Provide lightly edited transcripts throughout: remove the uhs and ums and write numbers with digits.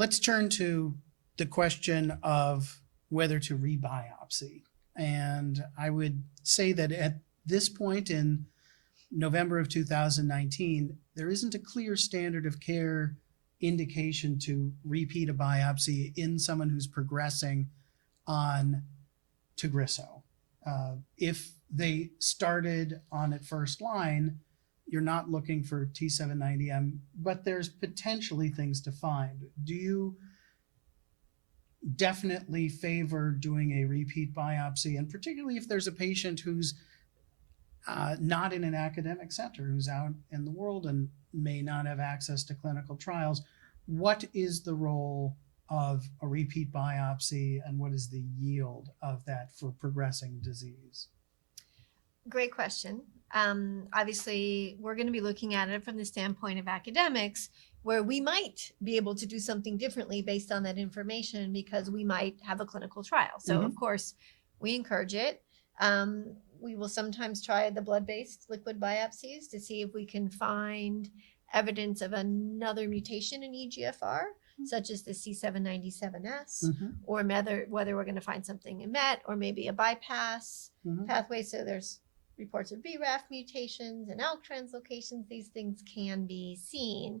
let's turn to the question of whether to rebiopsy. And I would say that at this point in November of 2019, there isn't a clear standard of care indication to repeat a biopsy in someone who's progressing on Tagrisso. If they started on at first line, you're not looking for T790M, but there's potentially things to find. Do you definitely favor doing a repeat biopsy, and particularly if there's a patient who's not in an academic center, who's out in the world and may not have access to clinical trials? What is the role of a repeat biopsy, and what is the yield of that for progressing disease? Great question. Obviously, we're going to be looking at it from the standpoint of academics, where we might be able to do something differently based on that information because we might have a clinical trial. So, of course, we encourage it. We will sometimes try the blood-based liquid biopsies to see if we can find evidence of another mutation in EGFR, such as the C797S, or whether we're going to find something in MET or maybe a bypass pathway. So there's reports of BRAF mutations and ALK translocations. These things can be seen.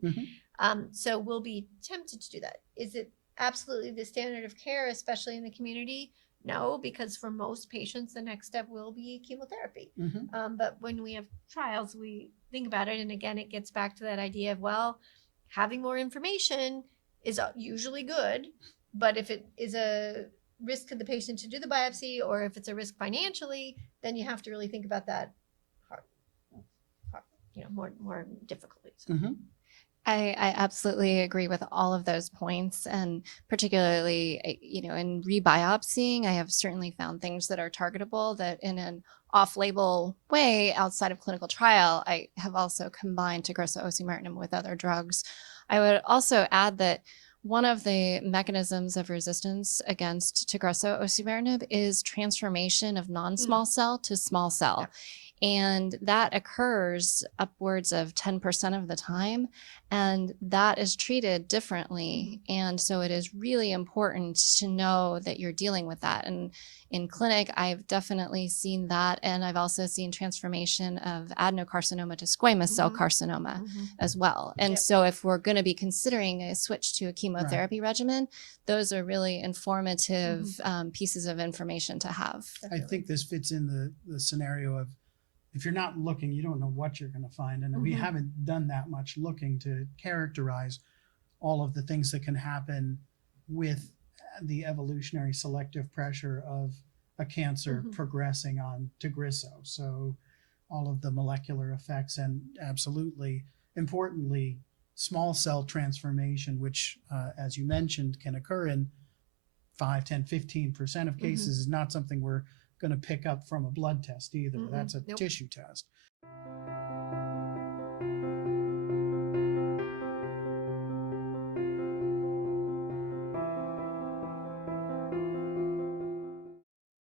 So we'll be tempted to do that. Is it absolutely the standard of care, especially in the community? No, because for most patients, the next step will be chemotherapy. But when we have trials, we think about it. And again, it gets back to that idea of, well, having more information is usually good. But if it is a risk to the patient to do the biopsy, or if it's a risk financially, then you have to really think about that more difficultly. So. I absolutely agree with all of those points, and particularly, in rebiopsying, I have certainly found things that are targetable that in an off-label way outside of clinical trial. I have also combined Tagrisso osimertinib with other drugs. I would also add that one of the mechanisms of resistance against Tagrisso osimertinib is transformation of non-small cell to small cell. And that occurs upwards of 10% of the time, and that is treated differently. And so it is really important to know that you're dealing with that. And in clinic, I've definitely seen that. And I've also seen transformation of adenocarcinoma to squamous cell carcinoma as well. And so if we're going to be considering a switch to a chemotherapy regimen, those are really informative pieces of information to have. I think this fits in the scenario of, if you're not looking, you don't know what you're going to find. And we haven't done that much looking to characterize all of the things that can happen with the evolutionary selective pressure of a cancer progressing on Tagrisso. So all of the molecular effects, and absolutely, importantly, small cell transformation, which, as you mentioned, can occur in 5, 10, 15% of cases, is not something we're going to pick up from a blood test either. That's a tissue test.